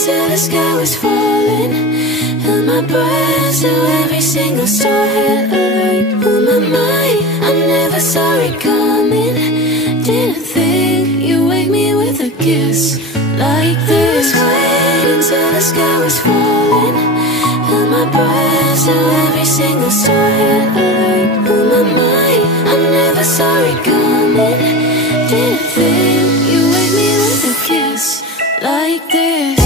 until the sky was falling. Held my breath till every single star had a light. On my mind, I never saw it coming. Didn't think you'd wake me with a kiss like this. Wait until the sky was falling. Held my breath till every single star had a light. On my mind, I never saw it coming. Didn't think you'd wake me with a kiss like this.